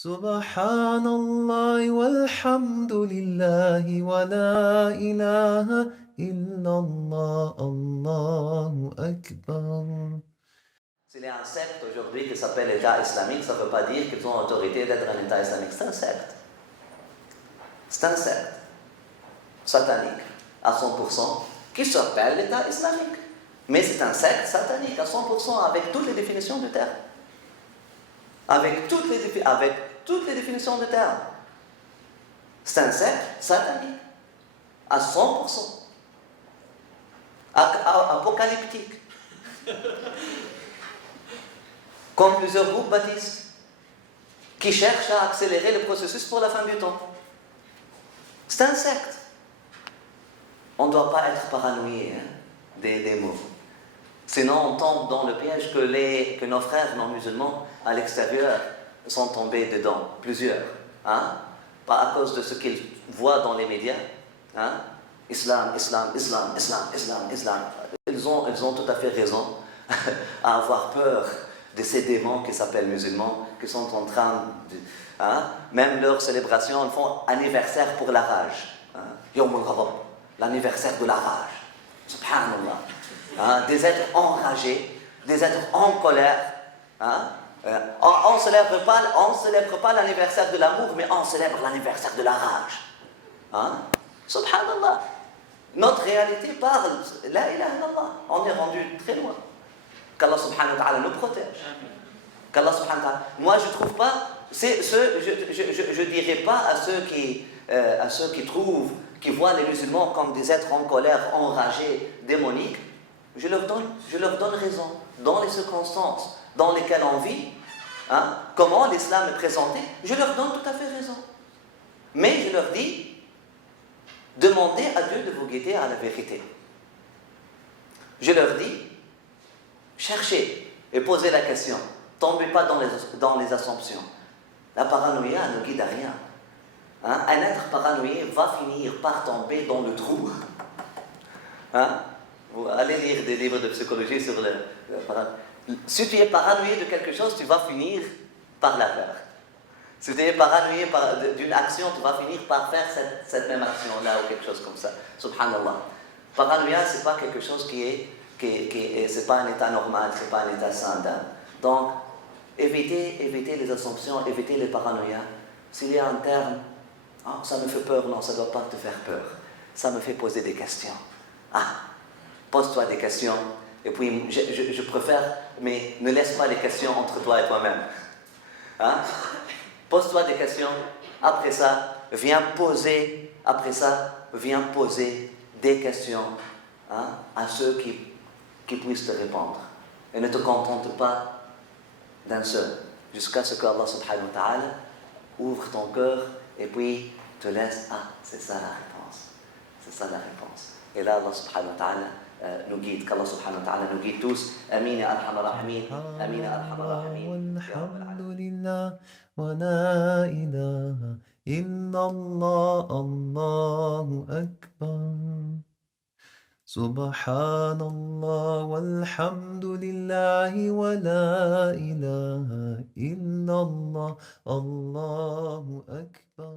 سبحان الله والحمد لله ولا إله إلا الله الله أكبر. S'il y a un secte aujourd'hui qui s'appelle l'État islamique, ça ne veut pas dire qu'ils ont l'autorité d'être un État islamique. C'est un secte. C'est un secte satanique à 100% qui s'appelle l'État islamique. Mais c'est un secte satanique à 100% avec toutes les définitions du terme. Avec toutes les définitions du terme. C'est un secte satanique à 100%. Apocalyptique. Comme plusieurs groupes baptistes qui cherchent à accélérer le processus pour la fin du temps. C'est un secte. On ne doit pas être paranoïé des mots. Sinon, on tombe dans le piège que nos frères non musulmans à l'extérieur sont tombés dedans. Plusieurs. Pas à cause de ce qu'ils voient dans les médias. Islam, islam, islam, islam, islam, islam. Ils ont tout à fait raison à avoir peur de ces démons qui s'appellent musulmans, qui sont en train de... même leur célébration, ils font anniversaire pour la rage. Yawm al-Ghadab, l'anniversaire de la rage. Subhanallah. Des êtres enragés, des êtres en colère. On ne célèbre pas l'anniversaire de l'amour, mais on célèbre l'anniversaire de la rage. Subhanallah. Notre réalité parle. La ilaha illallah. On est rendu très loin. Qu'Allah subhanahu wa ta'ala nous protège. Qu'Allah subhanahu wa ta'ala. Moi, je ne trouve pas. Je dirais pas à ceux qui trouvent, qui voient les musulmans comme des êtres en colère, enragés, démoniques. Je leur donne raison. Dans les circonstances dans lesquelles on vit, comment l'islam est présenté, je leur donne tout à fait raison. Mais je leur dis, demandez à Dieu de vous guider à la vérité. Je leur dis, cherchez et posez la question. Tombez pas dans les assumptions. La paranoïa ne guide à rien. Un être paranoïé va finir par tomber dans le trou. Vous allez lire des livres de psychologie sur le si tu es paranoïé de quelque chose, tu vas finir par la faire. Si tu es paranoïé d'une action, tu vas finir par faire cette même action-là ou quelque chose comme ça. Subhanallah. Paranoïa, ce n'est pas quelque chose c'est pas un état normal, c'est pas un état sain. Donc, évitez les assumptions, évitez les paranoïas. S'il y a un terme, ça me fait peur, non, ça ne doit pas te faire peur. Ça me fait poser des questions. Pose-toi des questions. Et puis, je préfère, mais ne laisse pas les questions entre toi et toi-même. Pose-toi des questions. Après ça, viens poser des questions à ceux qui puissent te répondre. Et ne te contente pas d'un seul. Jusqu'à ce que Allah subhanahu wa ta'ala ouvre ton cœur et puis te laisse. C'est ça la réponse. C'est ça la réponse. Et là, Allah subhanahu wa ta'ala nous guide, qu'Allah subhanahu wa ta'ala nous guide tous. Amin ya arhamar rahimin. Amin ya arhamar rahimin. Walhamdulillah wa la ilaha illallah Allahu akbar. Subhanallah walhamdulillah wa la ilaha illallah Allahu akbar.